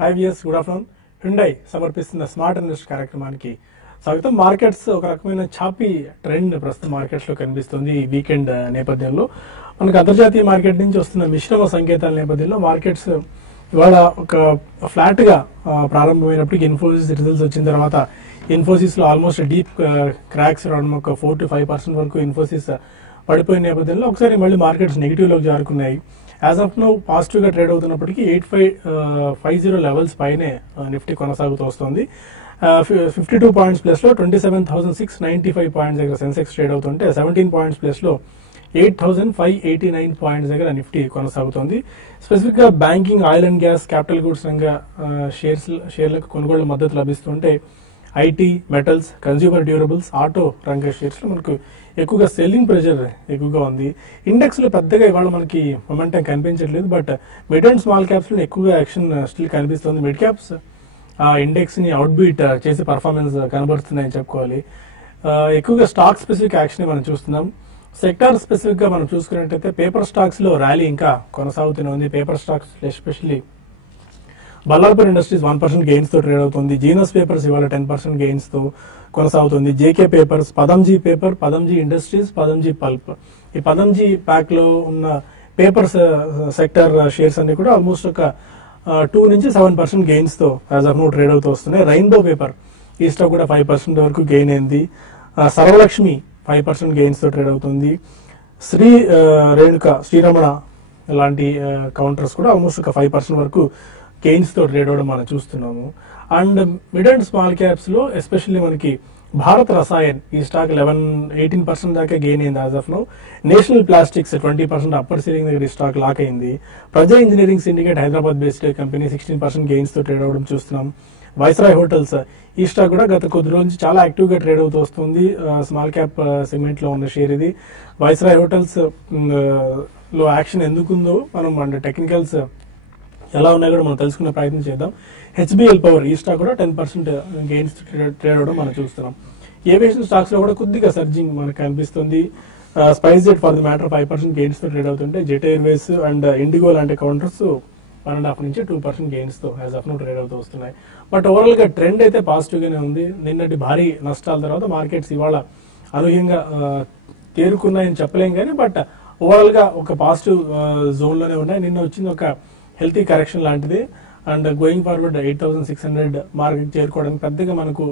Hi viewers, good afternoon. Hyundai సమర్పిస్తున్న smart invest కార్యక్రమానికి స్వాగతం. మార్కెట్స్ ఒక రకమైన చాపీ ట్రెండ్ ప్రస్తుతం మార్కెట్స్ లో కనిపిస్తుంది. ఈ వీకెండ్ నేపథ్యంలో మనకు అంతర్జాతీయ మార్కెట్ నుంచి వస్తున్న మిశ్రమ సంకేతాల నేపథ్యంలో మార్కెట్స్ ఇవాళ ఒక ఫ్లాట్ గా ప్రారంభమైనప్పటికీ ఇన్ఫోసిస్ రిజల్ట్స్ వచ్చిన తర్వాత ఇన్ఫోసిస్ లో ఆల్మోస్ట్ డీప్ క్రాక్స్ రావడం, ఒక 4 to 5% వరకు ఇన్ఫోసిస్ పడిపోయిన నేపథ్యంలో ఒకసారి మళ్ళీ మార్కెట్స్ నెగిటివ్ లోకి జారుకున్నాయి. యాజ్ ఆఫ్ నౌ పాజిటివ్ గా ట్రేడ్ అవుతున్నప్పటికీ 8550 లెవెల్స్ పైనే నిఫ్టీ కొనసాగుతూ వస్తుంది. 52 పాయింట్స్ ప్లస్ లో 27,695 పాయింట్స్ దగ్గర సెన్సెక్స్ ట్రేడ్ అవుతుంటే 17 పాయింట్స్ ప్లస్ లో 8,589 పాయింట్స్ దగ్గర నిఫ్టీ కొనసాగుతోంది. స్పెసిఫిక్ గా banking, oil and gas, capital goods రంగ షేర్లకు కొనుగోలు మద్దతు లభిస్తుంటే IT, metals, consumer durables, auto రంగ షేర్స్ లో మనకు ఎక్కువగా సెల్లింగ్ ప్రెషర్ ఎక్కువగా ఉంది. ఇండెక్స్ లో పెద్దగా ఇవాళ మనకి మొమెంటం కనిపించట్లేదు, but mid and small caps లో ఎక్కువగా యాక్షన్ స్టిల్ కనిపిస్తుంది. మిడ్ క్యాప్స్ ఇండెక్స్ ని అవుట్ బీట్ చేసే పర్ఫార్మెన్స్ కనబడుతున్నాయని చెప్పుకోవాలి. ఎక్కువగా స్టాక్ స్పెసిఫిక్ యాక్షన్ మనం చూస్తున్నాం. సెక్టార్ స్పెసిఫిక్ గా మనం చూసుకున్నట్టయితే పేపర్ స్టాక్స్ లో ర్యాలీ ఇంకా కొనసాగుతూనే ఉంది. Paper stocks especially Ballarpur industries 1% gains తో ట్రేడ్ అవుతుంది. జీనస్ పేపర్స్ ఇవాళ 10% గెయిన్స్ తో కొనసాగుతుంది. JK papers, Pudumjee paper, Pudumjee industries, Pudumjee pulp, ఈ పదంజీ ప్యాక్ లో ఉన్న పేపర్స్ సెక్టర్ షేర్స్ అన్ని కూడా ఆల్మోస్ట్ ఒక 2 నుంచి 7% గెయిన్స్ తో యాజ్ ఆఫ్ నో ట్రేడ్ అవుతూ వస్తున్నాయి. రెయిన్బో పేపర్ ఈ స్టాక్ కూడా 5% వరకు గెయిన్ అయింది. సర్వలక్ష్మి 5% గెయిన్స్ తో ట్రేడ్ అవుతుంది. రేణుక, శ్రీరమణ లాంటి కౌంటర్స్ కూడా ఆల్మోస్ట్ ఒక 5% వరకు గెయిన్స్ తో ట్రేడ్ అవడం మనం చూస్తున్నాము. And mid and small caps లో ఎస్పెషల్లీ మనకి భారత్ రసాయన్ ఈ స్టాక్ 18% దాకా గెయిన్ అయింది as of now. National Plastics 20% upper ceiling దగ్గర ఈ స్టాక్ లాక్ అయింది. Praja engineering syndicate Hyderabad based company 16% gains తో ట్రేడ్ అవడం చూస్తున్నాం. వైస్రాయ్ హోటల్స్ ఈ స్టాక్ కూడా గత కొద్ది రోజు నుంచి చాలా యాక్టివ్ గా ట్రేడ్ అవుతూ వస్తుంది. స్మాల్ క్యాప్ సెగ్మెంట్ లో ఉన్న షేర్ ఇది. వైస్రాయ్ హోటల్స్ లో యాక్షన్ ఎందుకుందో మనం అంటే టెక్నికల్స్ ఎలా ఉన్నాయో కూడా మనం తెలుసుకునే ప్రయత్నం చేద్దాం. హెచ్బిఎల్ పవర్ ఈ స్టాక్ కూడా 10% గెయిన్స్ ట్రేడ్ అవడం మనం చూస్తున్నాం. ఏవియేషన్ స్టాక్స్ లో కూడా కొద్దిగా సర్జింగ్ మనకు కనిపిస్తుంది. Spice jet for the matter 5% gains తో ట్రేడ్ అవుతుంటే జెట్ ఎయిర్వేస్ అండ్ ఇండిగో లాంటి కౌంటర్స్ 1.5 నుంచి 2% గెయిన్స్ తో యాజ్ ఆఫ్ నో ట్రేడ్ అవుతూ వస్తున్నాయి. బట్ ఓవరాల్ గా ట్రెండ్ అయితే పాజిటివ్ గానే ఉంది. నిన్నటి భారీ నష్టాల తర్వాత మార్కెట్స్ ఇవాళ అనూహ్యంగా తేరుకున్నాయని చెప్పలేం కానీ, బట్ ఓవరాల్ గా ఒక పాజిటివ్ జోన్ లోనే ఉన్నాయి. నిన్న వచ్చింది ఒక హెల్తీ కరెక్షన్ లాంటిది. అండ్ గోయింగ్ ఫార్వర్డ్ 8,600 మార్కెట్ చేరుకోవడానికి పెద్దగా మనకు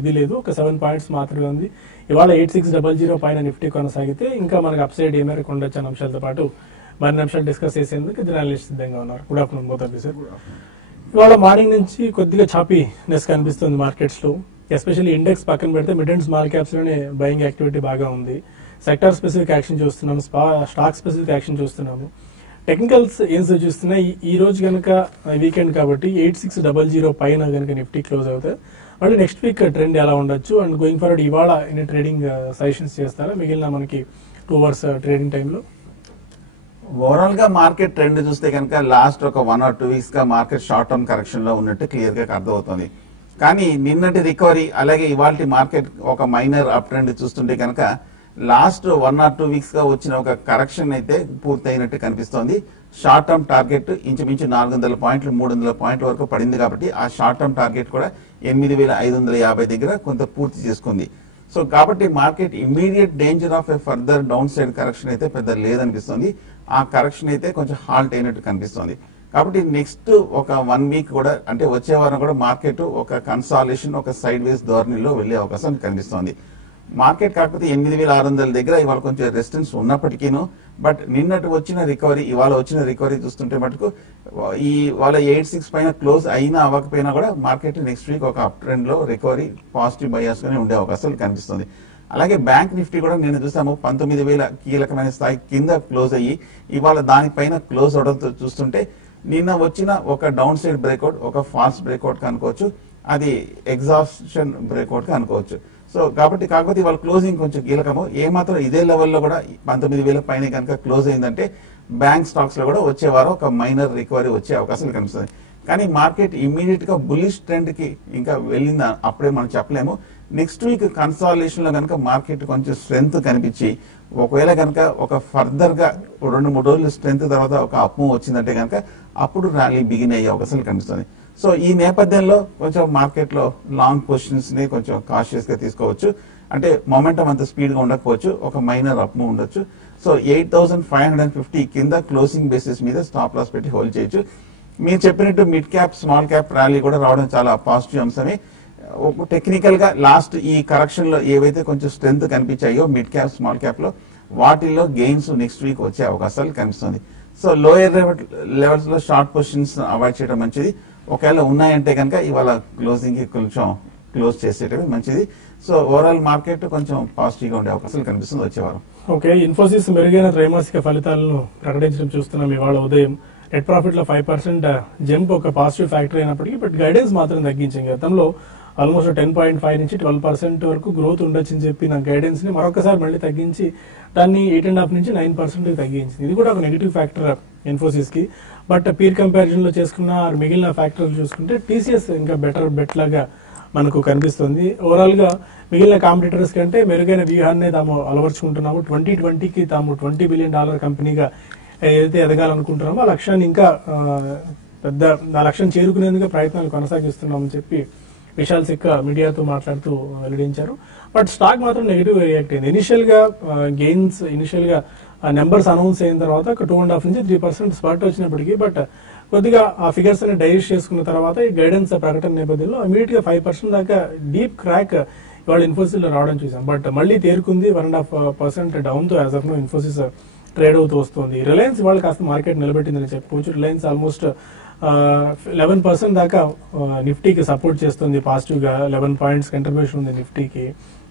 ఇది లేదు, ఒక 7 పాయింట్స్ మాత్రమే ఉంది. ఇవాళ 8600 పైన నిఫ్టీ కొనసాగితే ఇంకా మనకు అప్సైడ్ ఏ మేరకు ఉండొచ్చు అనే అంశాలతో పాటు మరిన్ని అంశాలు డిస్కస్ చేసేందుకు ఇద్దరు అనలిస్ట్ సిద్ధంగా ఉన్నారు. Good afternoon both of you sir. ఇవాళ మార్నింగ్ నుంచి కొద్దిగా చాపీనెస్ కనిపిస్తుంది మార్కెట్స్ లో. ఎస్పెషల్లీ ఇండెక్స్ పక్కన పెడితే మిడ్ అండ్ స్మాల్ క్యాప్స్ లోనే బయింగ్ యాక్టివిటీ బాగా ఉంది. సెక్టర్ స్పెసిఫిక్ యాక్షన్ చూస్తున్నాము, స్టాక్ స్పెసిఫిక్ యాక్షన్ చూస్తున్నాము. టెక్నికల్స్ ఏం సూచిస్తున్నాయి, ఈ రోజు కనుక వీకెండ్ కాబట్టి 8600 పైన కనుక నిఫ్టీ క్లోజ్ అవుతాయి, మళ్ళీ నెక్స్ట్ వీక్ ట్రెండ్ ఎలా ఉండొచ్చు అండ్ గోయింగ్ ఫార్వర్డ్ ఇవాళ ఎన్ని ట్రేడింగ్ సజెషన్స్ చేస్తారా మిగిలిన మనకి 2 hours ట్రేడింగ్ టైంలో? ఓవరాల్ గా మార్కెట్ ట్రెండ్ చూస్తే కనుక లాస్ట్ ఒక 1 or 2 weeks గా మార్కెట్ షార్ట్ టర్మ్ కరెక్షన్ లో ఉన్నట్టు క్లియర్ గా అర్థమవుతుంది. కానీ నిన్నటి రికవరీ అలాగే ఇవాళ మార్కెట్ ఒక మైనర్ అప్ ట్రెండ్ చూస్తుంటే కనుక లాస్ట్ 1 or 2 weeks గా వచ్చిన ఒక కరెక్షన్ అయితే పూర్తయినట్టు కనిపిస్తోంది. షార్ట్ టర్మ్ టార్గెట్ ఇంచుమించు 400 పాయింట్లు 300 పాయింట్ల వరకు పడింది కాబట్టి ఆ షార్ట్ టర్మ్ టార్గెట్ కూడా 8550 దగ్గర కొంత పూర్తి చేసుకుంది. సో కాబట్టి market immediate danger of a further down side correction అయితే పెద్ద లేదనిపిస్తుంది. ఆ కరెక్షన్ అయితే కొంచెం హాల్ట్ అయినట్టు కనిపిస్తుంది. కాబట్టి నెక్స్ట్ ఒక 1 week కూడా అంటే వచ్చే వారం కూడా మార్కెట్ ఒక కన్సాలేషన్, ఒక సైడ్ వేస్ ధోరణిలో వెళ్లే అవకాశం కనిపిస్తోంది. మార్కెట్ కాకపోతే 8600 దగ్గర ఇవాళ కొంచెం రెసిస్టెన్స్ ఉన్నప్పటికీను, బట్ నిన్నటి వచ్చిన రికవరీ ఇవాళ వచ్చిన రికవరీ చూస్తుంటే మటుకు ఈ వాళ్ళ 86 పైన క్లోజ్ అయినా అవ్వకపోయినా కూడా మార్కెట్ నెక్స్ట్ వీక్ ఒక అప్ ట్రెండ్ లో రికవరీ పాజిటివ్ బయాస్ గానే ఉండే అవకాశాలు కనిపిస్తుంది. అలాగే బ్యాంక్ నిఫ్టీ కూడా నేను చూసాము 19,000 కీలకమైన స్థాయి కింద క్లోజ్ అయ్యి ఇవాళ దానిపైన క్లోజ్ అవడంతో చూస్తుంటే నిన్న వచ్చిన ఒక డౌన్ సైడ్ బ్రేక్అవుట్ ఒక ఫాల్స్ బ్రేక్అవుట్ కనుకోవచ్చు, అది ఎగ్జాస్షన్ బ్రేక్అవుట్ అనుకోవచ్చు. సో కాబట్టి కాకపోతే ఇవాళ క్లోజింగ్ కొంచెం కీలకము. ఏమాత్రం ఇదే లెవెల్లో కూడా 19,000 పైన కనుక క్లోజ్ అయిందంటే బ్యాంక్ స్టాక్స్ లో కూడా వచ్చే వారం ఒక మైనర్ రికవరీ వచ్చే అవకాశాలు కనిపిస్తుంది. కానీ మార్కెట్ ఇమ్మీడియట్ గా బుల్లిష్ ట్రెండ్ కి ఇంకా వెళ్ళిందా అప్పుడే మనం చెప్పలేము. నెక్స్ట్ వీక్ కన్సాలిడేషన్ లో కనుక మార్కెట్ కొంచెం స్ట్రెంగ్త్ కనిపించి ఒకవేళ కనుక ఒక ఫర్దర్ గా 2-3 రోజులు స్ట్రెంగ్త్ తర్వాత ఒక అప్ మూవ్ వచ్చిందంటే కనుక అప్పుడు ర్యాలీ బిగిన్ అయ్యే అవకాశాలు కనిపిస్తుంది. సో ఈ నేపథ్యంలో కొంచెం మార్కెట్లో లాంగ్ పొజిషన్స్ ని కొంచెం కాషియస్ గా తీసుకోవచ్చు. అంటే మొమెంటం అంత స్పీడ్ గా ఉండకపోవచ్చు, ఒక మైనర్ అప్ మూవ్ ఉండొచ్చు. సో 8,550 కింద క్లోజింగ్ బేసిస్ మీద స్టాప్ లాస్ పెట్టి హోల్డ్ చేయొచ్చు. మీరు చెప్పినట్టు mid cap small cap rally కూడా రావడం చాలా పాజిటివ్ అంశమే. టెక్నికల్ గా లాస్ట్ ఈ కరెక్షన్ లో ఏవైతే కొంచెం స్ట్రెంత్ కనిపించాయో మిడ్ క్యాప్ స్మాల్ క్యాప్ లో వాటిల్లో గెయిన్స్ నెక్స్ట్ వీక్ వచ్చే అవకాశాలు కనిపిస్తుంది. సో లోయర్ లెవెల్స్ లో షార్ట్ పొజిషన్స్ అవాయిడ్ చేయడం మంచిది. ఒకవేళ ఉన్నాయంటే కనుక ఇవాళ క్లోజింగ్ కి కొంచెం క్లోజ్ చేసేటమే మంచిది. సో ఓవరాల్ మార్కెట్ కొంచెం పాజిటివ్ గా ఉండే అవకాశాలు కనిపిస్తుంది వచ్చేవారం. ఓకే, ఇన్ఫోసిస్ మెరుగైన త్రైమాసిక ఫలితాలను ప్రకటించడం చూస్తున్నాం ఇవాళ ఉదయం. నెట్ ప్రాఫిట్ లో 5% జంప్ ఒక పాజిటివ్ ఫ్యాక్టర్ అయినప్పటికీ బట్ గైడెన్స్ మాత్రం తగ్గించింది. గతంలో ఆల్మోస్ట్ 10.5 నుంచి 12% వరకు గ్రోత్ ఉండొచ్చని చెప్పి నా గైడెన్స్ ని మరొకసారి మళ్ళీ తగ్గించి దాన్ని 8.5 నుంచి 9% తగ్గించింది. ఇది కూడా ఒక నెగిటివ్ ఫ్యాక్టర్ ఇన్ఫోసిస్ కి. బట్ పీర్ కంపారిజన్ లో చేసుకున్న మిగిలిన ఫ్యాక్టర్లు చూసుకుంటే టీసీఎస్ ఇంకా బెటర్ బెట్ లాగా మనకు కనిపిస్తుంది. ఓవరాల్ గా మిగిలిన కాంపిటీటర్స్ కంటే మెరుగైన వ్యూహాన్ని తాము అలవర్చుకుంటున్నాము. 2020కి తాము $20 బిలియన్ కంపెనీగా ఏదైతే ఎదగాలనుకుంటున్నామో ఆ లక్ష్యాన్ని ఇంకా ఆ లక్ష్యం చేరుకునేందుకు ప్రయత్నాలు కొనసాగిస్తున్నామని చెప్పి విశాల్ సిక్క మీడియాతో మాట్లాడుతూ వెల్లడించారు. బట్ స్టాక్ మాత్రం నెగిటివ్ రియాక్ట్ అయింది. ఇనిషియల్ గా గెయిన్స్ ఇనిషియల్ గా నెంబర్స్ అనౌన్స్ అయిన తర్వాత ఒక 2.5 నుంచి 3% స్పాట్ వచ్చినప్పటికీ బట్ కొద్దిగా ఆ ఫిగర్స్ అని డైజెస్ట్ చేసుకున్న తర్వాత ఈ గైడెన్స్ ప్రకటన నేపథ్యంలో ఇమీడియట్ గా 5% దాకా డీప్ క్రాక్ ఇవాళ ఇన్ఫోసిస్ లో రావడం చూసాం. బట్ మళ్ళీ తేరుకుంది. 1.5% డౌన్ తో as of now Infosys trade అవుతూ వస్తుంది. రిలయన్స్ వాళ్ళు కాస్త మార్కెట్ నిలబెట్టిందని చెప్పుకోవచ్చు. రిలయన్స్ ఆల్మోస్ట్ 11% దాకా నిఫ్టీకి సపోర్ట్ చేస్తుంది. పాజిటివ్ గా 11 పాయింట్స్ కంట్రిబ్యూషన్ ఉంది నిఫ్టీకి.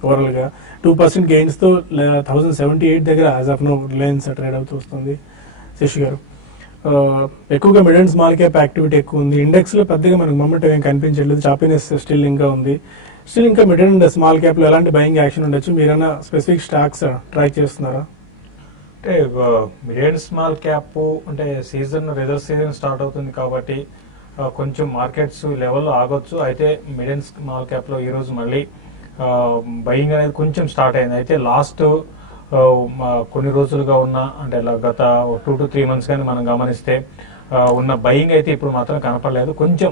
ఓవరాల్ గా 2% గెయిన్స్ తో 1078 దగ్గర as of now Reliance trade అవుతూ వస్తుంది. శశి గారు, ఎక్కువగా mid and small cap activity ఎక్కువ ఉంది. ఇండెక్స్ లో పెద్దగా మనకు మొమెంటం ఏం కనిపించట్లేదు. చాపీనెస్ స్టిల్ ఇంకా ఉంది. స్టిల్ ఇంకా మిడ్ అండ్ స్మాల్ క్యాప్ లో ఎలాంటి బయింగ్ యాక్షన్ ఉండొచ్చు? మీరైనా స్పెసిఫిక్ స్టాక్స్ ట్రాక్ చేస్తున్నారా? అంటే మిడ్ అండ్ స్మాల్ క్యాప్ అంటే సీజన్ రిజల్ట్ సీజన్ స్టార్ట్ అవుతుంది కాబట్టి కొంచెం మార్కెట్స్ లెవెల్లో ఆగొచ్చు. అయితే మిడ్ అండ్ స్మాల్ క్యాప్ లో ఈ రోజు మళ్ళీ బయింగ్ అనేది కొంచెం స్టార్ట్ అయింది. అయితే లాస్ట్ కొన్ని రోజులుగా ఉన్న అంటే గత 2 to 3 months కానీ మనం గమనిస్తే ఉన్న బయింగ్ అయితే ఇప్పుడు మాత్రం కనపడలేదు. కొంచెం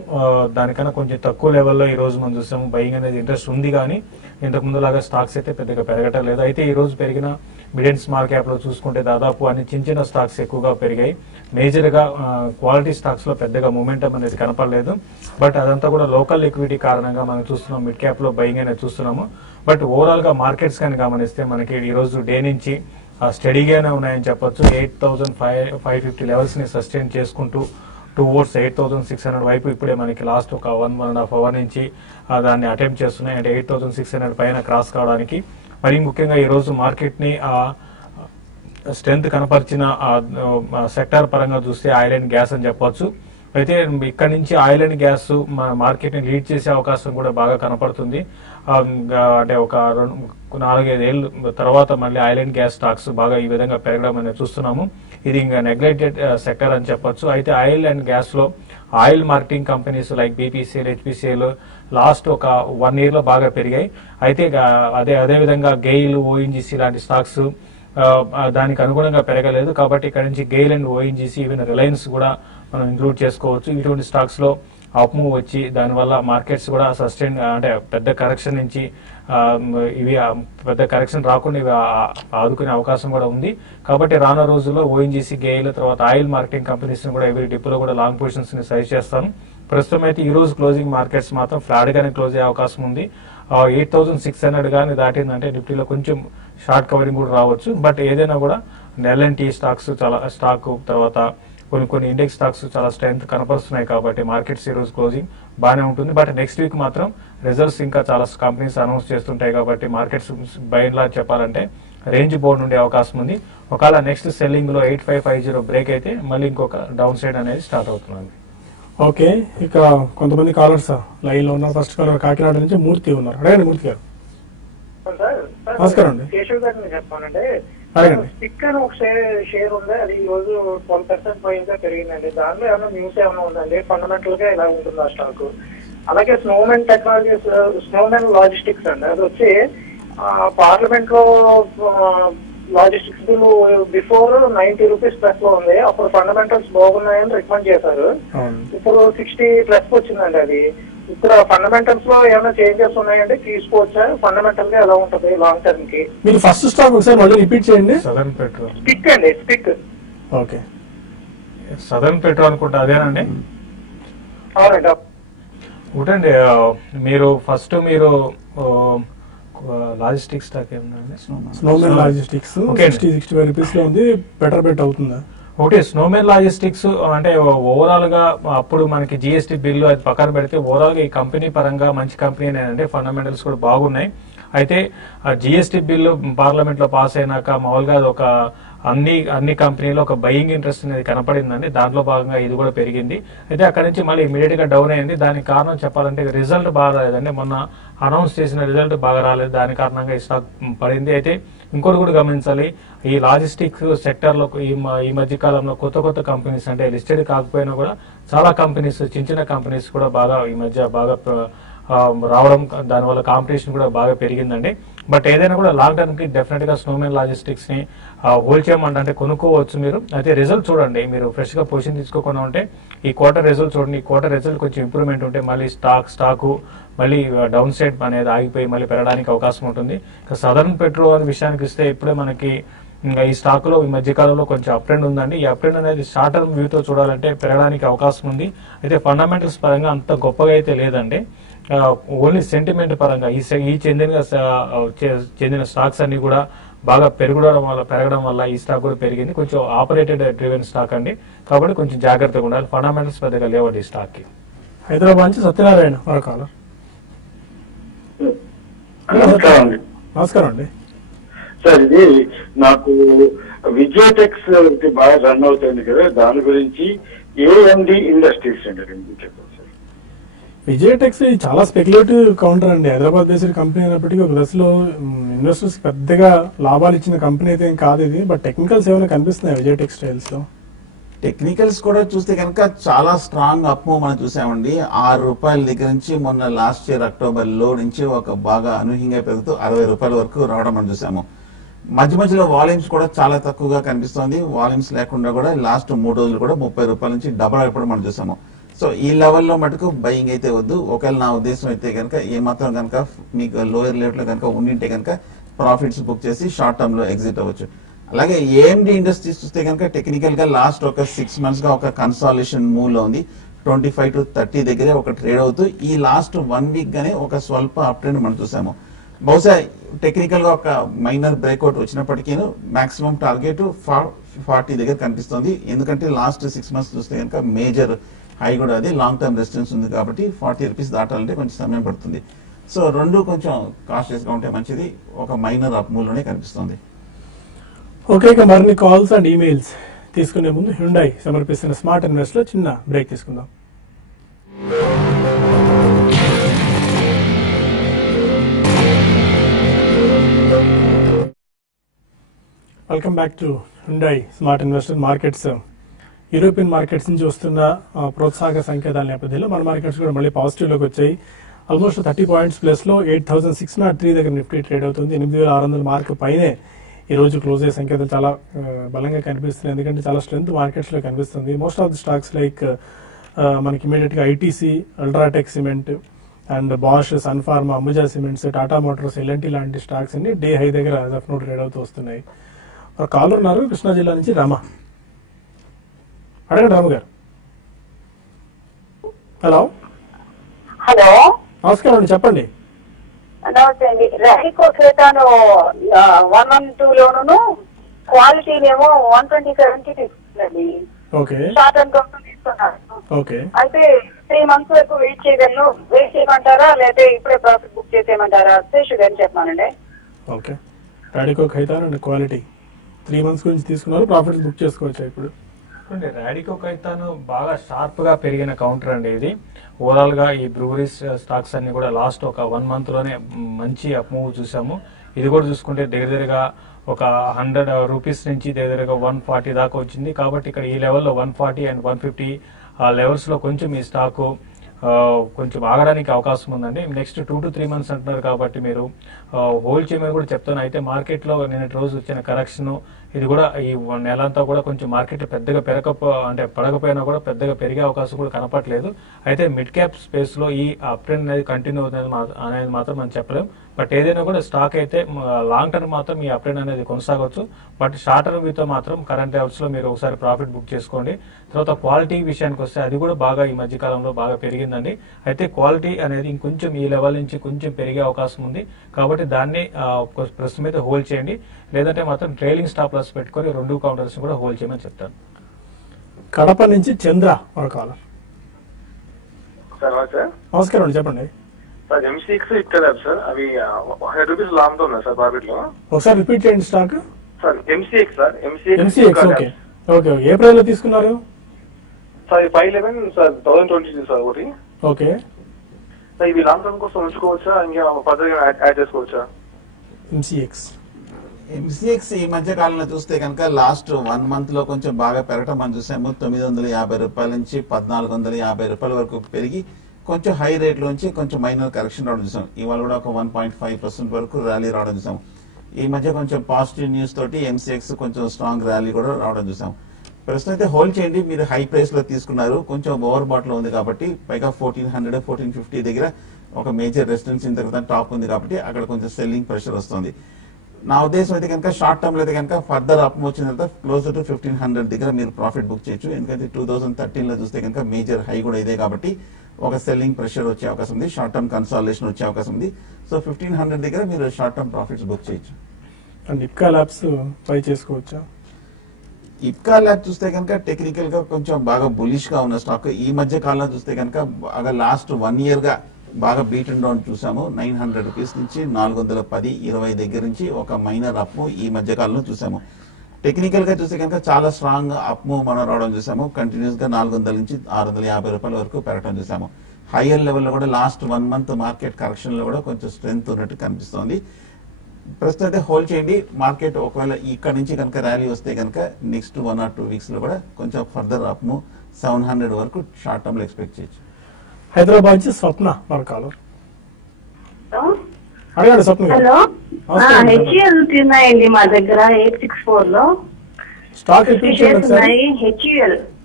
దానికన్నా కొంచెం తక్కువ లెవెల్లో ఈ రోజు మనం చూసాము. బయింగ్ అనేది ఇంట్రెస్ట్ ఉంది కానీ ఇంతకు ముందు లాగా స్టాక్స్ అయితే పెద్దగా పెరగటం లేదు. అయితే ఈ రోజు పెరిగిన మిడ్ అండ్ స్మాల్ క్యాప్ లో చూసుకుంటే దాదాపు అన్ని చిన్న చిన్న స్టాక్స్ ఎక్కువగా పెరిగాయి. మేజర్ గా క్వాలిటీ స్టాక్స్ లో పెద్దగా మూమెంటం అనేది కనపడలేదు. బట్ అదంతా కూడా లోకల్ లిక్విడిటీ కారణంగా మనం చూస్తున్నాం. మిడ్ క్యాప్ లో బయింగ్ అనేది చూస్తున్నాము. బట్ ఓవరాల్ గా మార్కెట్స్ కానీ గమనిస్తే మనకి ఈ రోజు డే నుంచి స్టడీగానే ఉన్నాయని చెప్పొచ్చు. 8,550 లెవెల్స్ ని సస్టైన్ చేసుకుంటూ టువర్డ్స్ 8,600 వైపు ఇప్పుడే మనకి లాస్ట్ ఒక 1.5 అవర్ నుంచి దాన్ని అటెంప్ట్ చేస్తున్నాయి. అంటే 8,600 పైన క్రాస్ కావడానికి మరి ముఖ్యంగా ఈ రోజు మార్కెట్ ని స్ట్రెంత్ కనపరిచిన సెక్టార్ పరంగా చూస్తే ఆయిల్ అండ్ గ్యాస్ అని చెప్పొచ్చు. అయితే ఇక్కడ నుంచి ఆయిల్ అండ్ గ్యాస్ మార్కెట్ ని లీడ్ చేసే అవకాశం కూడా బాగా కనపడుతుంది. అంటే ఒక 4-5 ఏళ్ళ తర్వాత మళ్ళీ ఆయిల్ అండ్ గ్యాస్ స్టాక్స్ బాగా ఈ విధంగా పెరగడం అనేది చూస్తున్నాము. ఇది ఇంకా నెగ్లెక్టెడ్ సెక్టర్ అని చెప్పొచ్చు. అయితే ఆయిల్ అండ్ గ్యాస్ లో oil marketing companies like BPCL, HPCL last ఒక 1 year లో బాగా పెరిగాయి. అయితే అదే విధంగా గెయిల్, ఓఎన్జీసీ లాంటి స్టాక్స్ దానికి అనుగుణంగా పెరగలేదు. కాబట్టి ఇక్కడ నుంచి GAIL and ONGC even Reliance కూడా మనం ఇంక్లూడ్ చేసుకోవచ్చు. ఇటువంటి స్టాక్స్ లో అప్ మూవ్ వచ్చి దానివల్ల మార్కెట్స్ కూడా సస్టైన్ అంటే పెద్ద కరెక్షన్ నుంచి ఇవి పెద్ద కరెక్షన్ రాకుండా ఇవి ఆదుకునే అవకాశం కూడా ఉంది. కాబట్టి రానున్న రోజుల్లో ఓఎన్జీసీ, గెయిల్ తర్వాత ఆయిల్ మార్కెటింగ్ కంపెనీస్ కూడా ఎవరి డిప్లో కూడా లాంగ్ పొజిషన్స్ ని సజెస్ట్ చేస్తాను. ప్రస్తుతం అయితే ఈ రోజు క్లోజింగ్ మార్కెట్స్ మాత్రం ఫ్లాట్ గానే క్లోజ్ అయ్యే అవకాశం ఉంది. 8,600 గానీ దాటిందంటే నిఫ్టీలో కొంచెం షార్ట్ కవరింగ్ కూడా రావచ్చు. బట్ ఏదైనా కూడా ఎల్ఎన్టీ స్టాక్స్ చాలా స్టాక్ తర్వాత కొన్ని ఇండెక్స్ స్టాక్స్ చాలా స్ట్రెంత్ కనపరుస్తున్నాయి. కాబట్టి మార్కెట్స్ ఈ రోజు క్లోజింగ్ బాగానే ఉంటుంది. బట్ నెక్స్ట్ వీక్ మాత్రం రిజల్ట్స్ ఇంకా చాలా కంపెనీస్ అనౌన్స్ చేస్తుంటాయి. కాబట్టి మార్కెట్స్ బై అండ్ లార్జ్ చెప్పాలంటే రేంజ్ బోర్డ్ ఉండే అవకాశం ఉంది. ఒకవేళ నెక్స్ట్ సెల్లింగ్ లో 8550 బ్రేక్ అయితే మళ్ళీ ఇంకొక డౌన్ సైడ్ అనేది స్టార్ట్ అవుతుంది. ఓకే, ఇక కొంతమంది కాలర్స్ లైన్ లో ఉన్నారు. ఫస్ట్ కాలర్ కాకినాడ నుంచి మూర్తి ఉన్నారు. అడగండి మూర్తి గారు. నమస్కారం అండి. కేశవ్ గారిని చెప్పానంటే అడగండి. స్టిక్ అని ఒక షేర్ ఉంది. అది ఈ రోజు 12% పోయిందా పెరిగిందండి. దానిలో ఏమైనా న్యూస్ ఏమైనా ఉందండి? ఫండమెంటల్ గా ఇలా ఉంటుంది ఆ స్టాక్. అలాగే స్నోమెన్ టెక్నాలజీస్, స్నోమెన్ లాజిస్టిక్స్ అండి, అది వచ్చి పార్లమెంట్ లో logistics bill before 90 rupees plus లో ఉంది. అప్పుడు ఫండమెంటల్స్ బాగున్నాయని రికమెండ్ చేశారు. ఇప్పుడు 60 ప్లస్ వచ్చిందండి అది. ఇప్పుడు ఫండమెంటల్స్ లో ఏమైనా చేంజెస్ ఉన్నాయండి, తీసుకోవచ్చా? ఫండమెంటల్ గా ఎలా ఉంటుంది లాంగ్ టర్మ్ కి? మీరు ఫస్ట్ స్టాక్ ఒకసారి మళ్ళీ రిపీట్ చేయండి. Southern petro. స్టిక్ అండి, స్టిక్. ఓకే, సదర్న్ పెట్రో అనుకుంటా అదేనండి. అవునండి. ఒకటండి, మీరు ఫస్ట్ మీరు లాజిస్టిక్స్ స్టాక్ ఏమన్నా? స్నోమెన్ లాజిస్టిక్స్ 60-65 రూపీస్ లో ఉంది. బెటర్ బెట్ అవుతుందా? ఒకటి స్నోమెన్ లాజిస్టిక్స్ అంటే ఓవరాల్ గా అప్పుడు మనకి జిఎస్టీ బిల్లు అది పక్కన పెడితే ఓవరాల్ గా ఈ కంపెనీ పరంగా మంచి కంపెనీ అంటే ఫండమెంటల్స్ కూడా బాగున్నాయి. అయితే జిఎస్టీ బిల్లు పార్లమెంట్ లో పాస్ అయినాక మామూలుగా అది ఒక అన్ని కంపెనీలో ఒక బయింగ్ ఇంట్రెస్ట్ అనేది కనపడిందండి. దాంట్లో భాగంగా ఇది కూడా పెరిగింది. అయితే అక్కడ నుంచి మళ్ళీ ఇమీడియట్ గా డౌన్ అయింది. దానికి కారణం చెప్పాలంటే రిజల్ట్ బాగా రాలేదండి. మొన్న అనౌన్స్ చేసిన రిజల్ట్ బాగా రాలేదు. దాని కారణంగా ఈ స్టాక్ పడింది. అయితే ఇంకోటి కూడా గమనించాలి, ఈ లాజిస్టిక్స్ సెక్టర్ లో ఈ మధ్య కాలంలో కొత్త కంపెనీస్ అంటే లిస్టెడ్ కాకపోయినా కూడా చాలా కంపెనీస్, చిన్న కంపెనీస్ కూడా బాగా ఈ మధ్య బాగా రావడం, దానివల్ల కాంపిటీషన్ కూడా బాగా పెరిగిందండి. బట్ ఏదైనా కూడా లాంగ్ టర్మ్ కి డెఫినెట్ గా స్నోమెన్ లాజిస్టిక్స్ ని హోల్డ్ చేయమంటే కొనుక్కోవచ్చు మీరు. అయితే రిజల్ట్ చూడండి, మీరు ఫ్రెష్ గా పొజిషన్ తీసుకోకుండా ఉంటే ఈ క్వార్టర్ రిజల్ట్ చూడండి. ఈ క్వార్టర్ రిజల్ట్ కొంచెం ఇంప్రూవ్మెంట్ ఉంటే మళ్ళీ స్టాకు మళ్ళీ డౌన్ సైడ్ అనేది ఆగిపోయి మళ్ళీ పెరగడానికి అవకాశం ఉంటుంది. సదర్న్ పెట్రో అనే విషయానికి ఇస్తే ఇప్పుడే మనకి ఈ స్టాక్ లో ఈ మధ్య కాలంలో కొంచెం అప్ ట్రెండ్ ఉందండి. ఈ అప్ ట్రెండ్ అనేది షార్ట్ టర్మ్ వ్యూతో చూడాలంటే పెరగడానికి అవకాశం ఉంది. అయితే ఫండమెంటల్స్ పరంగా అంత గొప్పగా అయితే లేదండి. ఓన్లీ సెంటిమెంట్ పరంగా ఈ చెందిన స్టాక్స్ అన్ని కూడా బాగా పెరగడం వల్ల ఈ స్టాక్ కూడా పెరిగింది. కొంచెం ఆపరేటెడ్ డ్రివెన్ స్టాక్ అండి, కాబట్టి కొంచెం జాగ్రత్తగా ఉండాలి. ఫండమెంటల్స్ పెద్దగా లేవండి ఈ స్టాక్ కి. హైదరాబాద్ నుంచి సత్యనారాయణ మరో కాలర్. నమస్కారం అండి సార్. ఇది నాకు విజయటెక్స్ బాగా రన్ అవుతుంది కదా, దాని గురించి ఏఎండి ఇండస్ట్రీస్ అండి చెప్పండి సార్. విజయటెక్స్ చాలా స్పెక్యులేటివ్ కౌంటర్ అండి. హైదరాబాద్ బేస్డ్ కంపెనీ అయినప్పటికీ ఒక దశలో ఇన్వెస్టర్స్ పెద్దగా లాభాలు ఇచ్చిన కంపెనీ అయితే ఏం కాదు ఇది. బట్ టెక్నికల్స్ ఏమైనా కనిపిస్తున్నాయి విజయ్ టెక్స్టైల్స్ లో? టెక్నికల్స్ కూడా చూస్తే కనుక చాలా స్ట్రాంగ్ అప్ మూవ్ మనం చూసామండి. ₹6 దగ్గర నుంచి మొన్న లాస్ట్ ఇయర్ అక్టోబర్ లో నుంచి ఒక బాగా అనూహ్యంగా పెరుగుతూ ₹60 వరకు రావడం మనం చూసాము. మధ్యలో వాల్యూమ్స్ కూడా చాలా తక్కువగా కనిపిస్తోంది. వాల్యూమ్స్ లేకుండా కూడా లాస్ట్ 3 రోజులు కూడా ₹30 నుంచి డబల్ అయిపోవడం మనం చూసాము. సో ఈ లెవెల్లో మటుకు బయింగ్ అయితే వద్దు. ఒకవేళ నా ఉద్దేశం అయితే కనుక ఏమాత్రం కనుక మీకు లోయర్ లెవెల్ లో కనుక ఉండింటే కనుక ప్రాఫిట్స్ బుక్ చేసి షార్ట్ టర్మ్ లో ఎగ్జిట్ అవ్వచ్చు. అలాగే ఏఎండి ఇండస్ట్రీస్ చూస్తే కనుక టెక్నికల్ గా లాస్ట్ ఒక 6 months గా ఒక కన్సాలిడేషన్ మూవ్ లో ఉంది. 25 to 30 దగ్గరే ఒక ట్రేడ్ అవుతూ ఈ లాస్ట్ 1 week గానే ఒక స్వల్ప అప్ ట్రెండ్ మనం చూసాము. బహుశా టెక్నికల్ గా ఒక మైనర్ బ్రేక్అవుట్ వచ్చినప్పటికీ మాక్సిమం టార్గెట్ 40 దగ్గర కనిపిస్తుంది. ఎందుకంటే లాస్ట్ 6 months చూస్తే కనుక మేజర్ హై కూడా అది లాంగ్ టర్మ్ రెసిస్టెన్స్ ఉంది కాబట్టి ₹40 దాటాలంటే కొంచెం సమయం పడుతుంది. సో రెండు కొంచెం కాషియస్ గా ఉంటే మంచిది. ఒక మైనర్ అప్ మూవ్ లోనే కనిపిస్తుంది. ఓకే, ఇక మరిన్ని కాల్స్ అండ్ ఈమెయిల్స్ తీసుకునే ముందు హ్యుండై సమర్పిస్తున్న స్మార్ట్ ఇన్వెస్ట్ లో చిన్న బ్రేక్ తీసుకుందాం. Welcome back to Hyundai smart investor. Markets European markets నుంచి వస్తున్న ప్రోత్సాహక సంకేతాల నేపథ్యంలో మన మార్కెట్స్ కూడా మళ్ళీ పాజిటివ్ లోకి వచ్చాయి. ఆల్మోస్ట్ 30 points ప్లస్ లో 8603 దగ్గర నిఫ్టీ ట్రేడ్ అవుతుంది. 8600 మార్క్ పైనే ఈ రోజు క్లోజ్ అయ్యే సంకేతాలు చాలా బలంగా కనిపిస్తున్నాయి. ఎందుకంటే చాలా స్ట్రెంత్ మార్కెట్స్ లో కనిపిస్తుంది. Most of the stocks like మనకి ఇమీడియట్ గా ITC, UltraTech cement and Bosch, Sun Pharma, Ambuja cements, Tata Motors, LNT లాంటి స్టాక్స్ అన్ని డే హై దగ్గర ట్రేడ్ అవుతూ వస్తున్నాయి. కాల్ ఉన్నారు కృష్ణా జిల్లా నుంచి రమ. అడగండి రాము గారు. హలో హలో, నమస్కారం అండి, చెప్పండి. నమస్తే అండి. రైకో క్రేటాను 112 లోను క్వాలిటీనేమో 127కి తీసుకుందండి. ఓకే, షార్ట్ టర్మ్ కోసం తీసుకున్నాను. ఓకే, అయితే 3 months వరకు వెయిట్ చేయమంటారా లేకపోతే ఇప్పుడే ప్రాఫిట్ బుక్ చేసేయమంటారా? శేషు గారిని చెప్పానండి. Okay, Radico Khaitan and quality 3 months గురించి తీసుకున్నారు, ప్రాఫిట్ బుక్ చేసుకోవచ్చు ఇప్పుడు. రాడికో ఖైతాన్ బాగా షార్ప్ గా పెరిగిన కౌంటర్ అండి ఇది. ఓవరాల్ గా ఈ బ్రూవరీస్ స్టాక్స్ అన్ని కూడా లాస్ట్ ఒక 1 month లోనే మంచి అప్ మూవ్ చూసాము. ఇది కూడా చూసుకుంటే దగ్గరగా ఒక ₹100 నుంచి దగ్గరగా 140 దాకా వచ్చింది. కాబట్టి ఇక్కడ ఈ లెవెల్లో 140 and 150 ఆ లెవెల్స్ లో కొంచెం ఈ స్టాక్ కొంచెం ఆగడానికి అవకాశం ఉందండి. నెక్స్ట్ 2 to 3 months అంటున్నారు కాబట్టి మీరు హోల్డ్ చేయమని కూడా చెప్తాను. అయితే మార్కెట్లో నిన్నటి రోజు వచ్చిన కరెక్షన్ ఇది కూడా ఈ నెల అంతా కూడా కొంచెం మార్కెట్ పెద్దగా పడకపోయినా కూడా పెద్దగా పెరిగే అవకాశం కూడా కనపట్లేదు. అయితే మిడ్ క్యాప్ స్పేస్ లో ఈ అప్ ట్రెండ్ అనేది కంటిన్యూ అవుతుంది అనేది మాత్రం మనం చెప్పలేం. బట్ ఏదైనా కూడా స్టాక్ అయితే లాంగ్ టర్మ్ మాత్రం ఈ అప్ ట్రెండ్ అనేది కొనసాగవచ్చు. బట్ షార్ట్ టర్మ్ తో మాత్రం కరెంట్ లెవెల్స్ లో మీరు ఒకసారి ప్రాఫిట్ బుక్ చేసుకోండి. తర్వాత క్వాలిటీ విషయానికి వస్తే అది కూడా బాగా ఈ మధ్య కాలంలో బాగా పెరిగిందండి. అయితే క్వాలిటీ అనేది ఇంకొంచెం ఈ లెవెల్ నుంచి కొంచెం పెరిగే అవకాశం ఉంది కాబట్టి దాన్ని ప్రస్తుతం అయితే హోల్డ్ చేయండి. లేదంటే మాత్రం ట్రైలింగ్ స్టాప్ లాస్ పెట్టుకొని 2 కౌంటర్స్ కూడా హోల్డ్ చేయమని చెప్తాను. కడప నుంచి చంద్ర మరొక సార్ నమస్కారం అండి, చెప్పండి సార్. M6 ఇక్కడ సార్ అవి 100 రూపీస్ లాభంతో ఉన్నాయి సార్ ప్రాఫిట్ లో. ఒకసారి రిపీట్ చేయండి stock. Sir MCX sir, MCX okay okay. ఏ ప్రైస్ లో తీసుకున్నారు సార్? 511 సార్, 1022 సార్ ఒకటి. ఓకే సార్ ఇవి లాంగ్ టర్మ్ కోసం ఉంచుకోవచ్చా, ఇంకా ఫర్దర్ యాడ్ చేసుకోవచ్చా? MCX ఈ మధ్య కాలంలో చూస్తే కనుక లాస్ట్ 1 month లో కొంచెం బాగా పెరగటం మనం చూసాము. 950 రూపాయల నుంచి 1450 రూపాయల వరకు పెరిగి కొంచెం హై రేట్ లోంచి కొంచెం మైనర్ కరెక్షన్ రావడం చూసాం. ఇవాళ కూడా ఒక 1.5% వరకు ర్యాలీ రావడం చూసాం. ఈ మధ్య కొంచెం పాజిటివ్ న్యూస్ తోటి MCX కొంచెం స్ట్రాంగ్ ర్యాలీ కూడా రావడం చూసాం. ప్రస్తుతం అయితే హోల్డ్ చేయండి. మీరు హై ప్రైస్ లో తీసుకున్నారు, కొంచెం ఓవర్ బాట్ లో ఉంది కాబట్టి, పైగా 1400 1450 దగ్గర ఒక మేజర్ రెసిస్టెన్స్ ఇన్ తర్వాత టాప్ ఉంది కాబట్టి అక్కడ కొంచెం సెల్లింగ్ ప్రెషర్ వస్తుంది. నా ఉద్దేశం అయితే కనుక షార్ట్ టర్మ్ లో అయితే కనుక ఫర్దర్ అప్ వచ్చిన తర్వాత క్లోజర్ టు 1500 దగ్గర మీరు ప్రాఫిట్ బుక్ చేయొచ్చు. ఎందుకంటే 2013 లో చూస్తే కనుక మేజర్ హై కూడా ఇదే కాబట్టి ఒక సెల్లింగ్ ప్రెషర్ వచ్చే అవకాశం ఉంది, షార్ట్ టర్మ్ కన్సాలిడేషన్ వచ్చే అవకాశం ఉంది. సో 1500 దగ్గర మీరు షార్ట్ టర్మ్ ప్రాఫిట్స్ బుక్ చేయొచ్చు. అండ్ ఇప్కా ల్యాబ్స్ ట్రై చేసుకోవచ్చా? ఇప్కా ల్యాబ్ చూస్తే కనుక టెక్నికల్ గా కొంచెం బాగా బులిష్ గా ఉన్న స్టాక్. ఈ మధ్య కాలంలో చూస్తే కనుక బాగా లాస్ట్ 1 year గా బాగా బీట్ అండ్ డౌన్ చూసాము. 900 రూపీస్ నుంచి 410-20 దగ్గర నుంచి ఒక మైనర్ అప్ ఈ మధ్య కాలంలో చూసాము. టెక్నికల్ గా చూస్తే కనుక చాలా స్ట్రాంగ్ అప్ మూవ్ మనం రావడం చూసాము. కంటిన్యూస్ గా 400 నుంచి 650 రూపాయల వరకు పెరగడం చూసాము. హైయర్ లెవెల్లో కూడా లాస్ట్ 1 month మార్కెట్ కరెక్షన్ లో కూడా కొంచెం స్ట్రెంత్ ఉన్నట్టు కనిపిస్తోంది. ప్రస్తుతం అయితే హోల్డ్ చేయండి. మార్కెట్ ఒకవేళ ఇక్కడ నుంచి కనుక ర్యాలీ వస్తే కనుక నెక్స్ట్ 1 or 2 weeks లో కూడా కొంచెం ఫర్దర్ అప్ మూవ్ 700 వరకు షార్ట్ టర్మ్ లో ఎక్స్పెక్ట్ చేయొచ్చు. హైదరాబాద్ నుంచి స్వప్న మరొక అడగండి స్వప్న గారు. హలో, హెచ్యుఎల్ ఉన్నాయండి మా దగ్గర 864 లో స్టాక్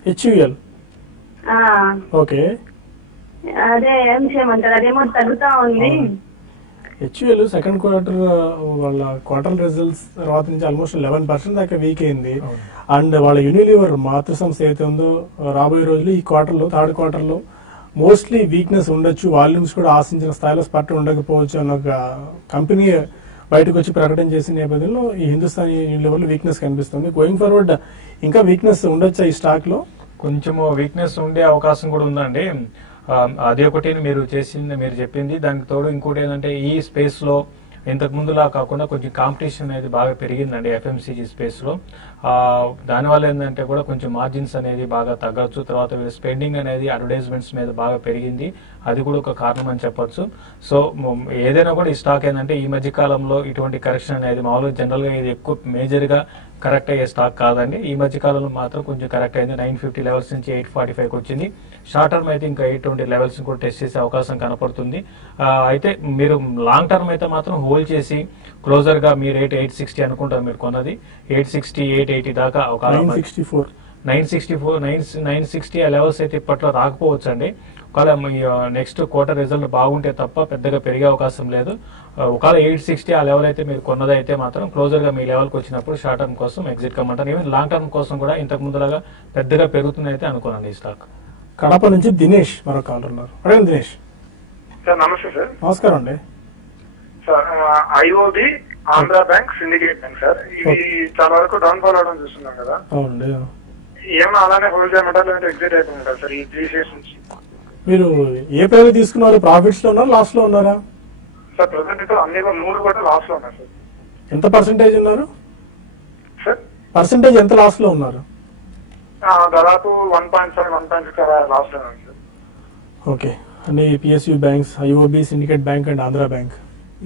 హెచ్యుఎల్. ఓకే, అదే ఏం చేయమంటారు? అదేమో తగ్గుతా ఉంది. హెచ్యుఎల్ సెకండ్ క్వార్టర్ వాళ్ళ క్వార్టర్ రిజల్ట్స్ తర్వాత నుంచి ఆల్మోస్ట్ 11% దాకా వీక్ అయింది. అండ్ వాళ్ళ యూనిలివర్ మాతృ సంస్థ ఏదైతే ఉందో రాబోయే రోజులు ఈ క్వార్టర్లో థర్డ్ క్వార్టర్లో మోస్ట్లీ వీక్నెస్ ఉండొచ్చు, వాల్యూమ్స్ కూడా ఆశించిన స్థాయిలో స్పర్ట్ ఉండకపోవచ్చు అన్న ఒక కంపెనీ బయటకు వచ్చి ప్రకటన చేసిన నేపథ్యంలో ఈ హిందుస్థాన్ యూనిలివర్లో వీక్నెస్ కనిపిస్తుంది. గోయింగ్ ఫార్వర్డ్ ఇంకా వీక్నెస్ ఉండొచ్చా ఈ స్టాక్ లో? కొంచెం వీక్నెస్ ఉండే అవకాశం కూడా ఉందండి. అది ఒకటి మీరు చెప్పింది. దానికి తోడు ఇంకోటి ఏంటంటే ఈ స్పేస్ లో ఇంతకు ముందులా కాకుండా కొంచెం కాంపిటీషన్ అనేది బాగా పెరిగిందండి FMCG స్పేస్ లో. దానివల్ల ఏంటంటే కూడా కొంచెం మార్జిన్స్ అనేది బాగా తగ్గచ్చు. తర్వాత స్పెండింగ్ అనేది అడ్వర్టైజ్మెంట్స్ మీద బాగా పెరిగింది, అది కూడా ఒక కారణం అని చెప్పొచ్చు. సో ఏదైనా కూడా ఈ స్టాక్ ఏంటంటే ఈ మధ్య కాలంలో ఇటువంటి కరెక్షన్ అనేది మామూలుగా జనరల్ గా ఇది ఎక్కువ మేజర్ గా కరెక్ట్ అయ్యే స్టాక్ కాదండి. ఈ మధ్య కాలంలో మాత్రం కొంచెం కరెక్ట్ అయింది. 950 లెవెల్స్ నుంచి 845 వచ్చింది. షార్ట్ టర్మ్ అయితే ఇంకా 820 లెవెల్స్ కూడా టెస్ట్ చేసే అవకాశం కనపడుతుంది. అయితే మీరు లాంగ్ టర్మ్ అయితే మాత్రం హోల్డ్ చేసి క్లోజర్ గా మీ రేట్ 860 అనుకుంటారు మీరు కొన్నది. 860 880 దాకా ఒక 960 ఆ లెవెల్స్ అయితే ఇప్పట్లో రాకపోవచ్చు అండి. ఒకవేళ నెక్స్ట్ క్వార్టర్ రిజల్ట్ బాగుంటే తప్ప పెద్దగా పెరిగే అవకాశం లేదు. ఒకవేళ 860 ఆ లెవెల్ అయితే మీరు కొన్నదైతే మాత్రం క్లోజర్ గా మీ లెవెల్కి వచ్చినప్పుడు షార్ట్ టర్మ్ కోసం ఎగ్జిట్ కమ్మంటారు. ఈవెన్ లాంగ్ టర్మ్ కోసం కూడా ఇంతకు ముందులాగా పెద్దగా పెరుగుతుంది అయితే అనుకోనండి ఈ స్టాక్. కడప నుంచి దినేష్ మరో కాల్ ఉన్నారు. అడగండి దినేష్. సార్ నమస్తే సార్. నమస్కారం అండి sir. IOB, Andhra bank, syndicate bank sir, ఇవి చాలా వరకు డౌన్ ఫాల్ అవడం చూస్తున్నాం కదా. అవునండి. ఏమన్నా అలానే హోల్డ్ చేయమంటారు లేదంటే ఎగ్జిట్ అయిపోయింటారు సార్ ఈ 3 షేర్స్ నుంచి? మీరు ఏ ప్రైస్ తీసుకున్నారు? ప్రాఫిట్స్ లో ఉన్నారా, లాస్ లో ఉన్నారా? సార్ ప్రజెంట్ అన్ని 3 కూడా లాస్ లో ఉన్నాయి సార్. ఎంత పర్సెంటేజ్ ఉన్నారు సార్? పర్సెంటేజ్ ఎంత లాస్ లో ఉన్నారు? దాదాపు 1.5 1.6 లాస్ లో ఉన్నాయి సార్. ఓకే, అన్ని PSU banks, IOB, syndicate bank and Andhra bank.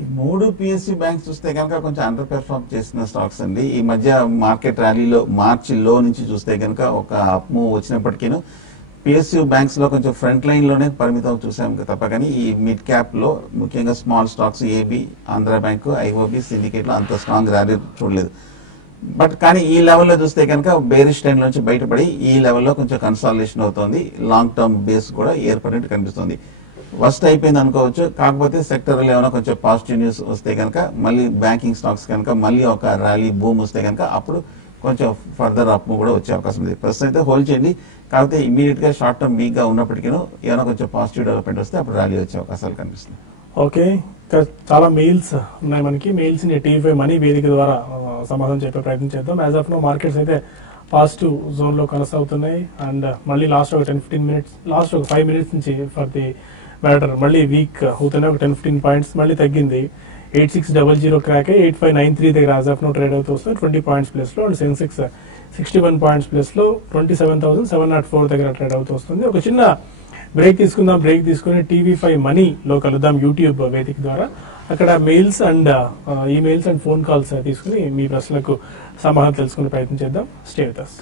ఈ 3 PSU బ్యాంక్స్ చూస్తే కనుక కొంచెం అండర్ పెర్ఫార్మ్ చేసిన స్టాక్స్ అండి. ఈ మధ్య మార్కెట్ ర్యాలీలో మార్చి లో నుంచి చూస్తే కనుక ఒక అప్ మూవ్ వచ్చినప్పటికీ పిఎస్యూ బ్యాంక్స్ లో కొంచెం ఫ్రంట్ లైన్ లోనే పరిమితం చూసాం తప్ప కానీ ఈ మిడ్ క్యాప్ లో ముఖ్యంగా small stocks AB, Andhra bank, IOB, syndicate లో అంత స్ట్రాంగ్ ర్యాలీ చూడలేదు. బట్ కానీ ఈ లెవెల్లో చూస్తే కనుక బేరిష్ ట్రెండ్ నుంచి బయటపడి ఈ లెవెల్లో కొంచెం కన్సాలిడేషన్ అవుతుంది. లాంగ్ టర్మ్ బేస్ కూడా ఏర్పడినట్టు కనిపిస్తుంది. వర్స్ట్ అయిపోయింది అనుకోవచ్చు. కాకపోతే సెక్టర్ ఏమైనా కొంచెం పాజిటివ్ న్యూస్ వస్తే కనుక మళ్ళీ బ్యాంకింగ్ స్టాక్స్ కనుక మళ్ళీ ఒక ర్యాలీ బూమ్ వస్తే కనుక అప్పుడు కొంచెం ఫర్దర్ అప్ కూడా వచ్చే అవకాశం ఉంది. ప్రస్తుతం అయితే హోల్డ్ చేయండి. కాకపోతే ఇమీడియట్ గా షార్ట్ టర్మ్ వీక్ గా ఉన్నప్పటికీ ఏమైనా కొంచెం పాజిటివ్ డెవలప్మెంట్ వస్తే అప్పుడు ర్యాలీ వచ్చే అవకాశాలు కనిపిస్తుంది. ఓకే, ఇంకా చాలా మెయిల్స్ ఉన్నాయి మనకి. మెయిల్స్ ని టీవీ మనీ వేదిక ద్వారా సమాధానం చెప్పే ప్రయత్నం చేద్దాం. యాజ్ ఆఫ్ నో మార్కెట్స్ అయితే పాజిటివ్ జోన్ లో కొనసాగుతున్నాయి. అండ్ మళ్ళీ లాస్ట్ ఒక 10-15 మినిట్స్, లాస్ట్ ఒక 5 మినిట్స్ నుంచి ఫర్ ది మ్యాటర్ మళ్ళీ వీక్ అవుతున్నాయి. ఒక 10-15 పాయింట్స్ మళ్ళీ తగ్గింది. 8600 క్రాక్ అయ్యి 8593 దగ్గర యాజ్ ఆఫ్ నో ట్రేడ్ అవుతూ వస్తుంది 20 పాయింట్స్ ప్లేస్ లో. అండ్ సెన్సెక్స్ 61 పాయింట్స్ ప్లేస్ లో 27,704 దగ్గర ట్రేడ్ అవుతూ వస్తుంది. ఒక చిన్న బ్రేక్ తీసుకుందాం. బ్రేక్ తీసుకుని టీవీ5 మనీలో కలుద్దాం యూట్యూబ్ వేదిక ద్వారా. అక్కడ mails and emails and phone calls తీసుకుని మీ ప్రశ్నలకు సమాధానం తెలుసుకునే ప్రయత్నం చేద్దాం. Stay with us.